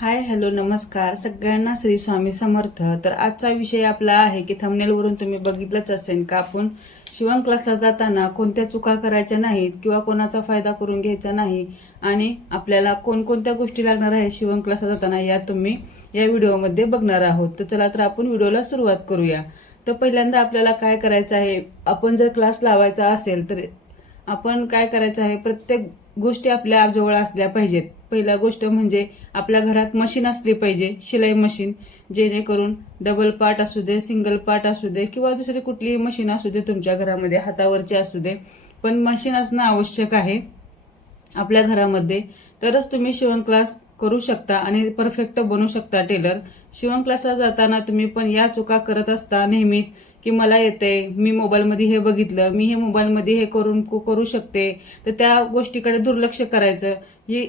Hi hello नमस्कार सगळ्यांना श्री स्वामी समर्थ। तर आजचा विषय आपला आहे की थंबनेलवरून तुम्ही बघितलंच असेल का आपण शिवण क्लासला जाताना कोणत्या चुका करायच्या नाहीत किंवा कोणाचा फायदा करून घ्यायचा नाही आणि आपल्याला कोणकोणत्या गोष्टी लागणार आहे शिवण क्लासला जाताना या तुम्ही या व्हिडिओमध्ये बघणार आहोत। तर चला तर आपण व्हिडिओला सुरुवात करूया। तर पहिल्यांदा आपल्याला काय करायचं आहे, आपण जर क्लास लावायचा असेल तर आपण काय करायचं आहे, प्रत्येक गोष्टी आपल्या जवळ असल्या पाहिजेत। पहिला गोष्ट म्हणजे आपल्या घरात मशीन असली पाहिजे, शिलाई मशीन, जेणेकरून डबल पार्ट असू दे, सिंगल पार्ट असू दे किंवा दुसरी कुठलीही मशीन असू दे तुमच्या घरामध्ये, हातावरची असू दे, पण मशीन असणं आवश्यक आहे आपल्या घरामध्ये। तरच तुम्ही शिवण क्लास करू शकता आणि परफेक्ट बनू शकता टेलर। शिवण क्लासला जाताना तुम्ही पण या चुका करत असता नेहमीच की मला येते, मी मोबाईलमध्ये हे बघितलं, मी हे मोबाईलमध्ये हे करू शकते, तर त्या गोष्टीकडे दुर्लक्ष करायचं।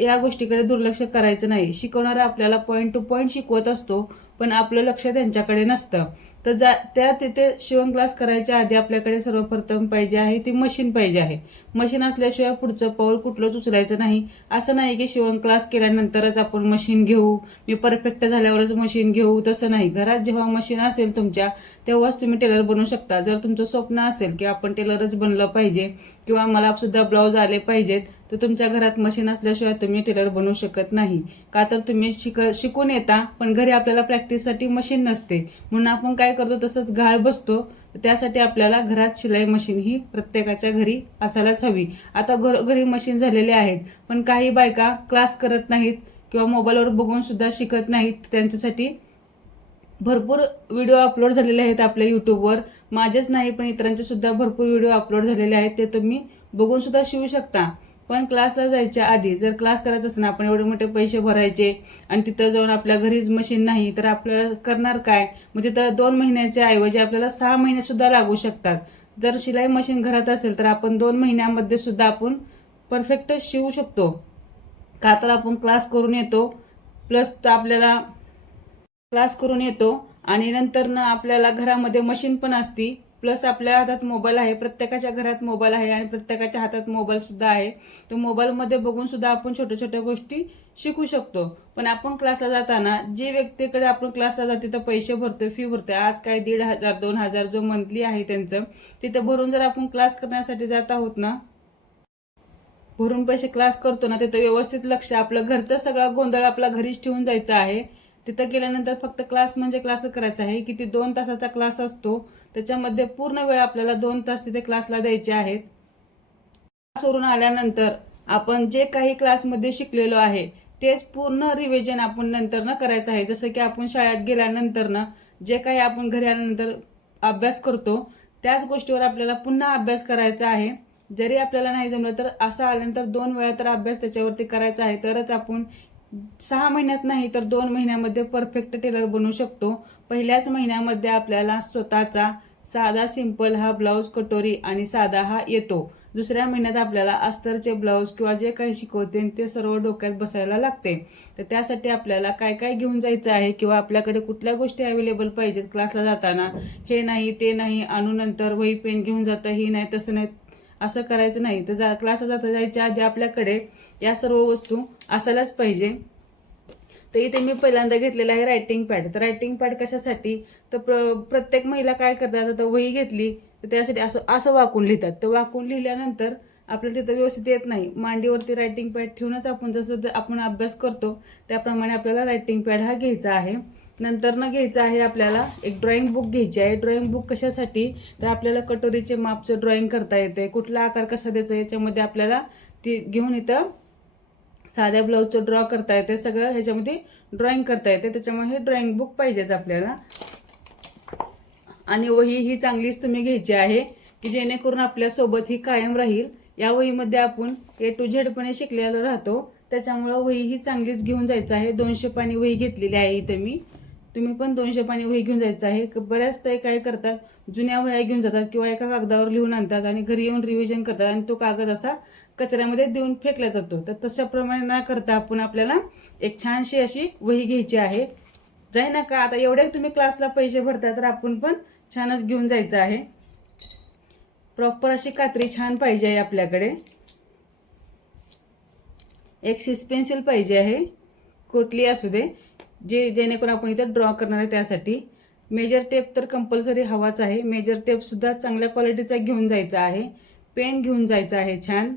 या गोष्टीकडे दुर्लक्ष करायचं नाही। शिकवणारा आपल्याला पॉईंट टू पॉईंट शिकवत असतो, पण आपलं लक्ष त्यांच्याकडे नसतं। तर त्या तिथे शिवण क्लास करायच्या आधी आपल्याकडे सर्वप्रथम पाहिजे आहे ती मशीन पाहिजे आहे। मशीन असल्याशिवाय पुढचं पाऊल कुठलंच उचलायचं नाही। असं नाही की शिवण क्लास केल्यानंतरच आपण मशीन घेऊ, मी परफेक्ट झाल्यावरच मशीन घेऊ, तसं नाही। घरात जेव्हा मशीन असेल तुमच्या तेव्हाच तुम्ही टेलर बनू शकता। जर तुमचं स्वप्न असेल की आपण टेलरच बनलं पाहिजे किंवा मला सुद्धा ब्लाऊज आले पाहिजेत, तर तुमच्या घरात मशीन असल्याशिवाय तुम्ही टेलर बनू शकत नाही। का तर तुम्ही शिकून येता पण घरी आपल्याला प्रॅक्टिससाठी मशीन नसते, म्हणून आपण काय करतो तसंच घाळ बसतो। त्यासाठी आपल्याला घरात शिलाई मशीन ही प्रत्येकाच्या घरी असायलाच हवी। आता घरी मशीन झालेले आहेत, पण काही बायका क्लास करत नाहीत किंवा मोबाईलवर बघून सुद्धा शिकत नाहीत। त्यांच्यासाठी भरपूर व्हिडिओ अपलोड झालेले आहेत आपल्या यूट्यूबवर, माझेच नाही पण इतरांचे सुद्धा भरपूर व्हिडिओ अपलोड झालेले आहेत, ते तुम्ही बघून सुद्धा शिवू शकता। पण क्लासला जायच्या आधी जर क्लास करायचा असेल ना, आपण एवढे मोठे पैसे भरायचे आणि तिथं जाऊन आपल्या घरीच मशीन नाही तर आपल्याला करणार काय? मग तिथं 2 महिन्याच्या ऐवजी आपल्याला 6 महिने सुद्धा लागू शकतात। जर शिलाई मशीन घरात असेल तर आपण 2 महिन्यामध्ये सुद्धा आपण परफेक्ट शिवू शकतो। का तर आपण क्लास करून येतो, प्लस आपल्याला क्लास करून येतो आणि नंतर ना आपल्याला घरामध्ये मशीन पण असती, प्लस आपल्या हातात मोबाईल आहे। प्रत्येकाच्या घरात मोबाईल आहे आणि प्रत्येकाच्या हातात मोबाईल सुद्धा आहे। तो मोबाईलमध्ये बघून सुद्धा आपण छोट्या छोट्या गोष्टी शिकू शकतो। पण आपण क्लासला जाताना जे व्यक्तीकडे आपण क्लासला जातो तिथं पैसे भरतोय, फी भरतोय, आज काय 1,500 2,000 जो मंथली आहे त्यांचं, तिथं भरून जर आपण क्लास करण्यासाठी जात आहोत ना, भरून पैसे क्लास करतो ना, तिथं व्यवस्थित लक्ष, आपलं घरचा सगळा गोंधळ आपला घरीच ठेवून जायचा आहे। तिथं गेल्यानंतर फक्त क्लास म्हणजे क्लास करायचा आहे। किती 2 तासाचा क्लास असतो, त्याच्यामध्ये पूर्ण वेळ आपल्याला 2 तास तिथे क्लासला द्यायचे आहेत। क्लासवरून आल्यानंतर आपण जे काही क्लासमध्ये शिकलेलो आहे तेच पूर्ण रिव्हिजन आपण नंतर न करायचं आहे। जसं की आपण शाळेत गेल्यानंतर ना जे काही आपण घरी आल्यानंतर अभ्यास करतो त्याच गोष्टीवर आपल्याला पुन्हा अभ्यास करायचा आहे। जरी आपल्याला नाही जमलं तर असं आल्यानंतर 2 वेळा तर अभ्यास त्याच्यावरती करायचा आहे, तरच आपण 6 महिन्यात नाही तर 2 महिन्यामध्ये परफेक्ट टेलर बनू शकतो। पहिल्याच महिन्यामध्ये आपल्याला स्वतःचा साधा सिंपल हा ब्लाऊज, कटोरी आणि साधा हा येतो। दुसऱ्या महिन्यात आपल्याला अस्तरचे ब्लाऊज किंवा जे काही शिकवते ते सर्व डोक्यात बसायला लागते। तर त्यासाठी आपल्याला काय काय घेऊन जायचं आहे किंवा आपल्याकडे कुठल्या गोष्टी अवेलेबल पाहिजेत क्लासला जाताना, हे नाही ते नाही आणू नंतर वही पेन घेऊन जातं, ही नाही तसं नाही, असं करायचं नाही। तर क्लासला जायच्या आधी आपल्याकडे या सर्व वस्तू असायलाच पाहिजे। तर इथे मी पहिल्यांदा घेतलेला आहे रायटिंग पॅड। तर रायटिंग पॅड कशासाठी, तर प्रत्येक महिला काय करतात, आता वही घेतली तर त्यासाठी असं असं वाकून लिहितात। तर वाकून लिहिल्यानंतर आपल्याला तिथं व्यवस्थित येत नाही। मांडीवरती रायटिंग पॅड ठेवूनच आपण जसं आपण अभ्यास करतो त्याप्रमाणे आपल्याला रायटिंग पॅड हा घ्यायचा आहे। नंतर न घ्यायचं आहे आपल्याला एक ड्रॉइंग बुक घ्यायची आहे। ड्रॉइंग बुक कशासाठी, तर आपल्याला कटोरीचे मापचं ड्रॉइंग करता येते, कुठला आकार कसा द्यायचा याच्यामध्ये आपल्याला ती घेऊन इथं साध्या ब्लाऊजचं ड्रॉ करता येते, सगळं ह्याच्यामध्ये ड्रॉइंग करता येते। त्याच्यामुळे हे ड्रॉइंग बुक पाहिजेच आपल्याला। आणि वही ही चांगलीच तुम्ही घ्यायची आहे की जेणेकरून आपल्यासोबत ही कायम राहील। या वहीमध्ये आपण A to Z पण शिकलेलं राहतो, त्याच्यामुळे वही ही चांगलीच घेऊन जायचं आहे। 200 पानी वही घेतलेली आहे इथे मी, तुम्ही पण 200 पानी वही घेऊन जायचं आहे। बऱ्याच ताई काय करतात, जुन्या वह्या घेऊन जातात किंवा एका कागदावर लिहून आणतात आणि घरी येऊन रिव्हिजन करतात आणि तो कागद असा कचऱ्यामध्ये देऊन फेकला जातो। तर तशाप्रमाणे न करता आपण आपल्याला एक छानशी अशी वही घ्यायची आहे। जाई ना का आता एवढे तुम्ही क्लासला पैसे भरता तर आपण पण छानच घेऊन जायचं आहे। प्रॉपर अशी कात्री छान पाहिजे आहे आपल्याकडे। एक 6 पेन्सिल पाहिजे आहे, कुठली असू दे, जेणेकरून आपण इथे ड्रॉ करणार आहे त्यासाठी. मेजर टेप तर कंपल्सरी हवाच आहे. मेजर टेपसुद्धा चांगल्या क्वालिटीचा घेऊन जायचा आहे. पेन घेऊन जायचा आहे छान.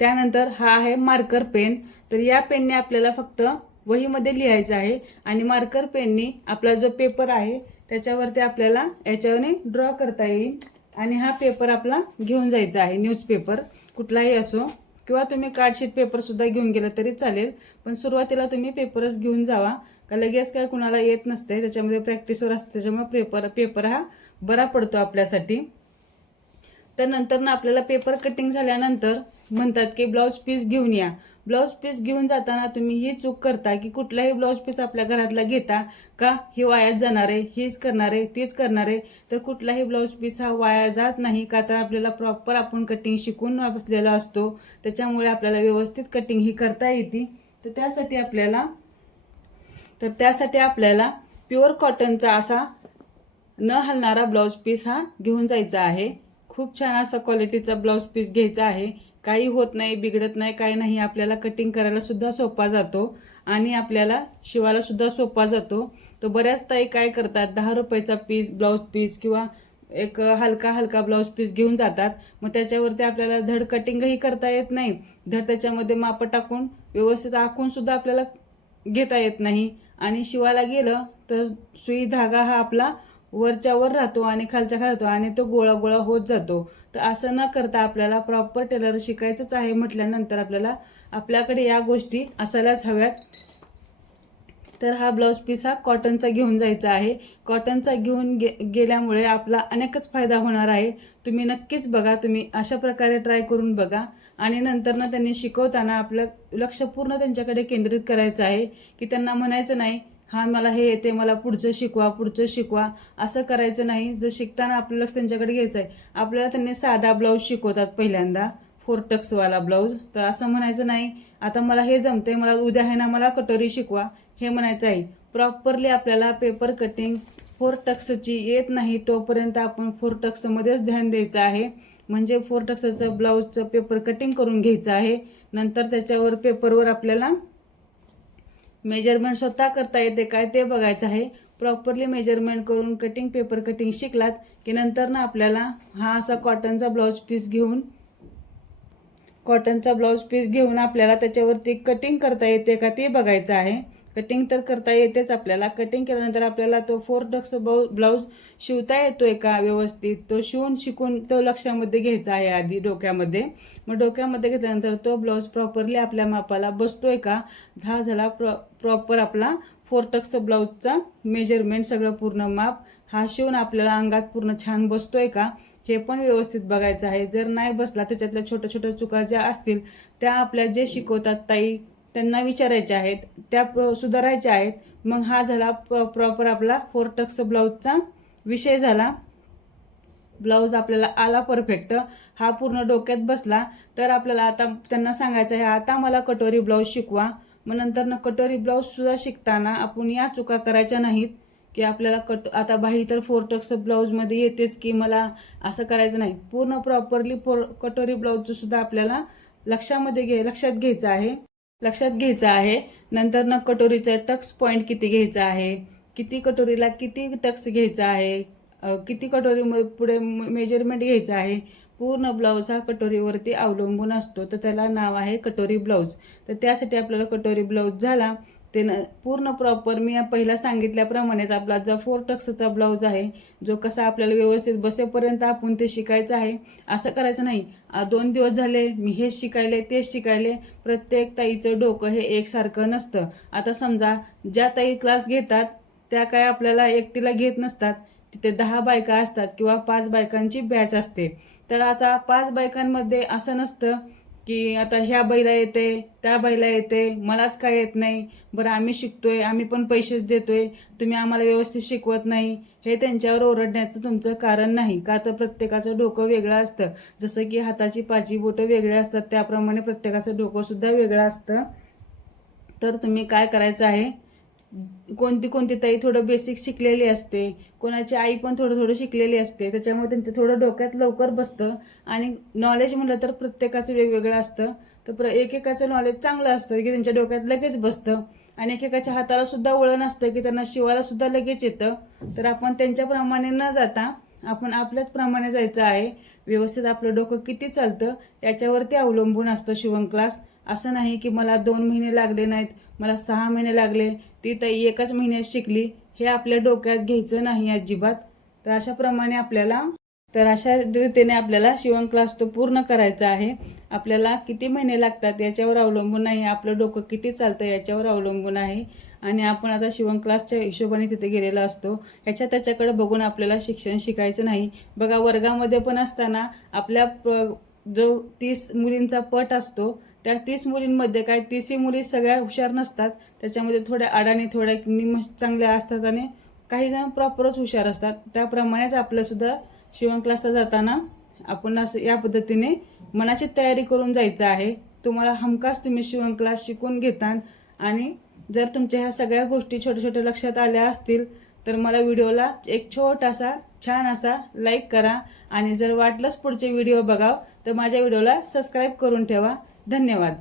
त्यानंतर हा आहे मार्कर पेन. तर या पेनने आपल्याला फक्त वहीमध्ये लिहायचं आहे आणि मार्कर पेनने आपला जो पेपर आहे त्याच्यावरती आपल्याला याच्याने ड्रॉ करता येईल. आणि हा पेपर आपला घेऊन जायचा आहे, न्यूजपेपर कुठलाही असो, किंवा तुम्ही कार्डशीट पेपरसुद्धा घेऊन गेला तरी चालेल. पण सुरुवातीला तुम्ही पेपरच घेऊन जावा, का लगेच काय कुणाला येत नसते, त्याच्यामध्ये प्रॅक्टिसवर असते, त्याच्यामुळे पेपर हा बरा पडतो आपल्यासाठी. तर नंतर ना आपल्याला पेपर कटिंग झाल्यानंतर म्हणतात की ब्लाऊज पीस घेऊन या. ब्लाऊज पीस घेऊन जाताना तुम्ही ही चूक करता की कुठलाही ब्लाऊज पीस आपल्या घरातला घेता का ही वायाच जाणार आहे, हीच करणार आहे, तीच करणार आहे. तर कुठलाही ब्लाऊज पीस हा वाया जात नाही, का तर आपल्याला प्रॉपर आपण कटिंग शिकून बसलेला असतो, त्याच्यामुळे आपल्याला व्यवस्थित कटिंग ही करता येते. तर त्यासाठी आपल्याला प्युअर कॉटनचा असा न हलणारा ब्लाऊज पीस हा घेऊन जायचा आहे. खूप छान असा क्वालिटीचा ब्लाऊज पीस घ्यायचा आहे. काही होत नाही, बिघडत नाही, काही नाही. आपल्याला कटिंग करायला सुद्धा सोपा जातो आणि आपल्याला शिवायला सुद्धा सोपा जातो. तो बऱ्याच ताई काय करतात, 10 रुपयाचा पीस ब्लाऊज पीस किंवा एक हलका ब्लाऊज पीस घेऊन जातात. मग त्याच्यावरती आपल्याला धड कटिंगही करता येत नाही, धड त्याच्यामध्ये माप टाकून व्यवस्थित आखून सुद्धा आपल्याला घेता येत नाही. आणि शिवायला गेलं तर सुई धागा हा आपला वरच्यावर राहतो आणि खालच्या खाली राहतो आणि तो गोळा होत जातो. तर असं न करता आपल्याला प्रॉपर टेलर शिकायचंच आहे म्हटल्यानंतर आपल्याकडे या गोष्टी असायलाच हव्यात. तर हा ब्लाऊज पीस हा कॉटनचा घेऊन जायचा आहे. कॉटनचा घेऊन गेल्यामुळे आपला अनेकच फायदा होणार आहे. तुम्ही नक्कीच बघा, तुम्ही अशा प्रकारे ट्राय करून बघा. आणि नंतर ना त्यांनी शिकवताना आपलं लक्ष पूर्ण त्यांच्याकडे केंद्रित करायचं आहे, की त्यांना म्हणायचं नाही हा मला हे येते, मला पुढचं शिकवा, असं करायचं नाही. जर शिकताना आपलं लक्ष त्यांच्याकडे घ्यायचं आहे. आपल्याला त्यांनी साधा ब्लाऊज शिकवतात पहिल्यांदा, 4 टक्सवाला ब्लाऊज. तर असं म्हणायचं नाही आता मला हे जमते, मला उद्या आहे ना मला कटोरी शिकवा, हे म्हणायचं आहे. प्रॉपरली आपल्याला पेपर कटिंग 4 टक्सची येत नाही तोपर्यंत आपण 4 टक्समध्येच ध्यान द्यायचं आहे. म्हणजे 4 टक्सचं ब्लाऊजचं पेपर कटिंग करून घ्यायचं आहे. नंतर त्याच्यावर पेपरवर आपल्याला मेजरमेंट स्वतः करता येते काय ते बघायचं आहे. प्रॉपरली मेजरमेंट करून पेपर कटिंग शिकलात की नंतर ना आपल्याला हा असा कॉटनचा ब्लाऊज पीस घेऊन आपल्याला त्याच्यावरती कटिंग करता येते का ते बघायचं आहे. कटिंग तर करता येतेच आपल्याला. कटिंग केल्यानंतर आपल्याला तो 4 टक्स ब्लाऊज शिवता येतोय का व्यवस्थित, तो शिकून तो लक्षामध्ये घ्यायचा आहे आधी डोक्यामध्ये. मग डोक्यामध्ये घेतल्यानंतर तो ब्लाऊज प्रॉपरली आपल्या मापाला बसतोय का, हा झाला प्रॉपर आपला 4 टक्स ब्लाऊजचा मेजरमेंट. सगळं पूर्ण माप हा शिवून आपल्याला अंगात पूर्ण छान बसतोय का हे पण व्यवस्थित बघायचं आहे. जर नाही बसला त्याच्यातल्या छोट्या चुका ज्या असतील त्या आपल्या जे शिकवतात ताई त्यांना विचारायच्या आहेत, त्या सुधारायच्या आहेत. मग हा झाला प्रॉपर आपला 4 टक्स ब्लाऊजचा विषय झाला. ब्लाऊज आपल्याला आला परफेक्ट, हा पूर्ण डोक्यात बसला. तर आपल्याला आता त्यांना सांगायचं आहे आता मला कटोरी ब्लाऊज शिकवा. मग नंतर कटोरी ब्लाऊज सुद्धा शिकताना आपण या चुका करायच्या नाहीत की आपल्याला आता बाही तर 4 टक्स ब्लाऊजमध्ये येतेच की मला असं करायचं नाही. पूर्ण प्रॉपरली कटोरी ब्लाऊजचं सुद्धा आपल्याला लक्षात घ्यायचं आहे. नंतर कटोरीचा टक्स पॉईंट किती घ्यायचा आहे, किती कटोरीला किती टक्स घ्यायचा आहे, किती कटोरी पुढे मेजरमेंट घ्यायचं आहे. पूर्ण ब्लाऊज हा कटोरीवरती अवलंबून असतो, तर त्याला नाव आहे कटोरी ब्लाऊज. तर त्यासाठी आपल्याला कटोरी ब्लाऊज झाला ते पूर्ण प्रॉपर मी पहिला सांगितल्याप्रमाणेच आपला जो 4 टक्सचा ब्लाऊज आहे जो कसा आपल्याला व्यवस्थित बसेपर्यंत आपण ते शिकायचं आहे. असं करायचं नाही 2 दिवस झाले मी हेच शिकायले तेच शिकायले. प्रत्येक ताईचं डोकं हे एकसारखं नसतं. आता समजा ज्या ताई क्लास घेतात त्या काय आपल्याला एकटीला घेत नसतात, तिथे 10 बायका असतात किंवा 5 बायकांची बॅच असते. तर आता 5 बायकांमध्ये असं नसतं की आता ह्या बाईला येते त्या बाईला येते मलाच काय येत नाही, बरं आम्ही शिकतोय आम्ही पण पैसेच देतोय तुम्ही आम्हाला व्यवस्थित शिकवत नाही, हे त्यांच्यावर ओरडण्याचं तुमचं कारण नाही. का तर प्रत्येकाचं डोकं वेगळं असतं. जसं की हाताची 5 बोटं वेगळे असतात त्याप्रमाणे प्रत्येकाचं डोकं सुद्धा वेगळं असतं. तर तुम्ही काय करायचं आहे, कोणती ताई थोडं बेसिक शिकलेली असते, कोणाची आई पण थोडं शिकलेली असते, त्याच्यामुळे त्यांचं थोडं डोक्यात लवकर बसतं. आणि नॉलेज म्हटलं तर प्रत्येकाचं वेगवेगळं असतं. तर एकेकाचं नॉलेज चांगलं असतं की त्यांच्या डोक्यात लगेच बसतं, आणि एकेकाच्या हाताला सुद्धा वळण असतं की त्यांना शिवायला सुद्धा लगेच येतं. तर आपण त्यांच्याप्रमाणे न जाता आपण आपल्याच प्रमाणे जायचं आहे. व्यवस्थित आपलं डोकं किती चालतं याच्यावरती अवलंबून असतं शिवण क्लास. असं नाही की मला 2 महिने लागले नाहीत, मला 6 महिने लागले, ती ताई एकाच महिन्यात शिकली, हे आपल्या डोक्यात घ्यायचं नाही अजिबात. तर अशा रीतीने आपल्याला शिवण क्लास तो पूर्ण करायचा आहे. आपल्याला किती महिने लागतात याच्यावर अवलंबून नाही, आपलं डोकं किती चालतं याच्यावर अवलंबून आहे. आणि आपण आता शिवण क्लासच्या हिशोबाने तिथे गेलेला असतो. त्याच्याकडे बघून आपल्याला शिक्षण शिकायचं नाही. बघा, वर्गामध्ये पण असताना आपल्या जो 30 मुलींचा पट असतो, त्या 30 मुलींमध्ये काय 30ही मुली सगळ्या हुशार नसतात. त्याच्यामध्ये थोड्या अडाणी, थोड्या निम चांगल्या असतात आणि काही जण प्रॉपरच हुशार असतात. त्याप्रमाणेच आपलंसुद्धा शिवण क्लासला जाताना आपण असं या पद्धतीने मनाची तयारी करून जायचं आहे. तुम्हाला हमखास तुम्ही शिवण क्लास शिकून घेता. आणि जर तुमच्या ह्या सगळ्या गोष्टी छोट्या छोट्या लक्षात आल्या असतील तर मला व्हिडिओला एक छोटासा छान असा लाईक करा. आणि जर वाटलंच पुढचे व्हिडिओ बघावं तर माझ्या व्हिडिओला सबस्क्राईब करून ठेवा. धन्यवाद.